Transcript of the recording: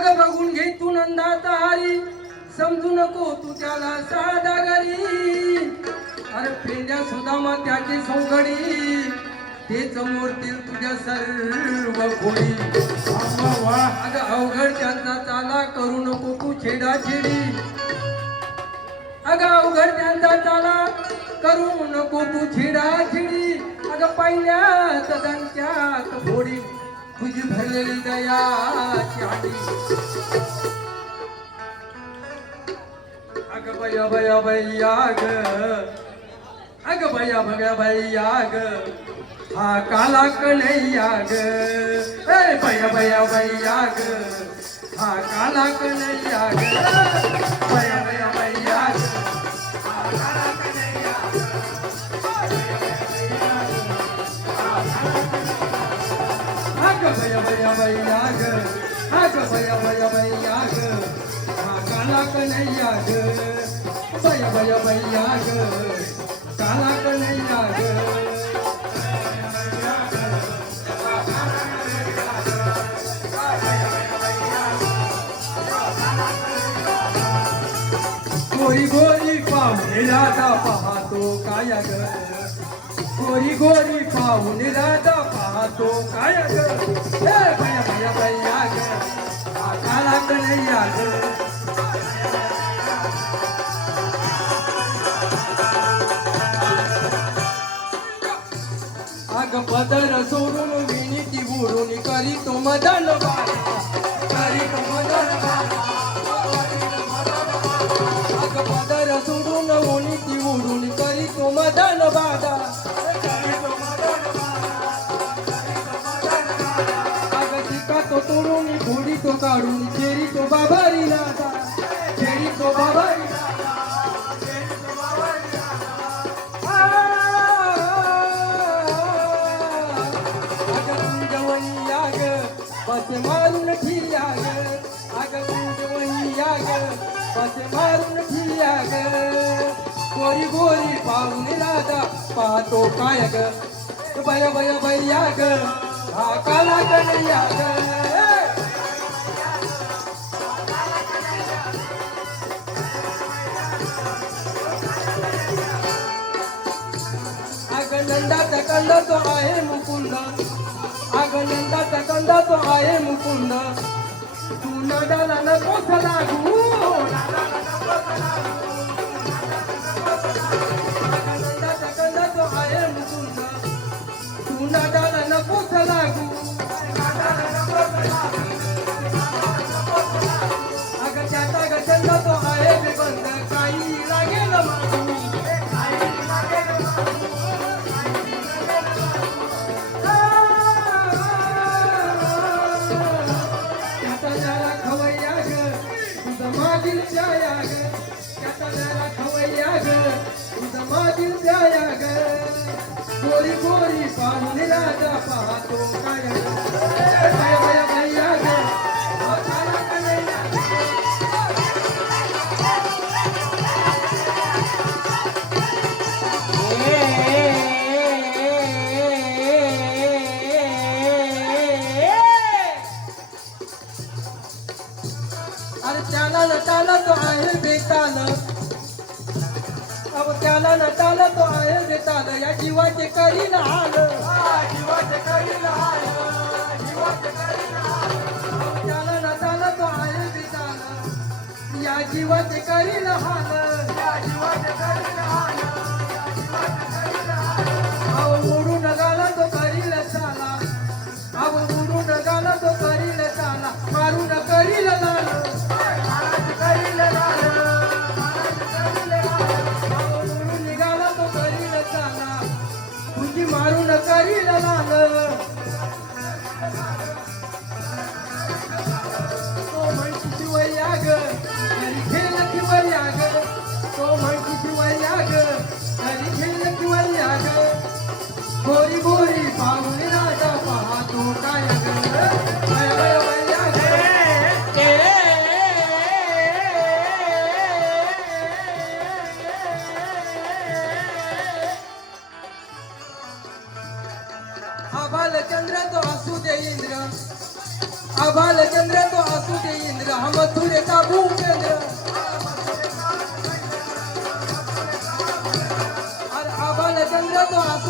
अगं बघून घे तू नंदा हरी समजू नको तू त्याला साधा घरी. अरे पेंड्या सुदामा त्याची सोगडी. तेच मोडतील तुझ्या सर्व खोडी. अगं अवघड त्यांचा चाला करू नको तू छेडा छेडी. अगं अवघड त्यांचा चाला करू नको तू छेडा छेडी. अगं पहिल्यात त्यांच्या फोडी तुझी भरलेली दयाची हाडी अग बया बया बया ग. अग बया बया बया ग. हा काला कन्हैया ग. ए बया बया बया ग. हा काला कन्हैया ग. बया बया बया ग अग बया ग हा काला कन्हैया ग बया बया बया ग काला कन्हैया ग। गोरी गोरी पाहुणे राधा पाहतो काय ग। गोरी गोरी पाहुणे राधा पाहतो काय ग। कन्हैया ग अग पदर सोडून विनीती बुडून करी तो मदन बाळा करी तो मदन बाळा अग पदर सोडून उनीती उडून करी पाचे मारून ठिया ग अग कुंजवैया ग पाचे मारून ठिया ग गोरी गोरी पाहून राधा पाहतो काय ग बय बय बया ग हा काला कन्हैया ग अग नंदाचा कंद bahaye mukunda. Tu na dala na kosala na dala na गोरी गोरी पाहुणे राजा पाहतो काय? अरे त्याला नटाला तो आहे बेताल. अब त्याला नटाला तो बेताल या जीवाचे करी ना हाल जीवाचे करी ना हाल जीवाचे करी ना हाल तो आहे या जीवाचे करी हाल या जीवाचे करी ना हाल चंद्र तो असू दे इंद्र. आभाल चंद्र तो असू दे इंद्र. हम मथुरेचा भूपेंद्र अरे आभाल चंद्र तो असू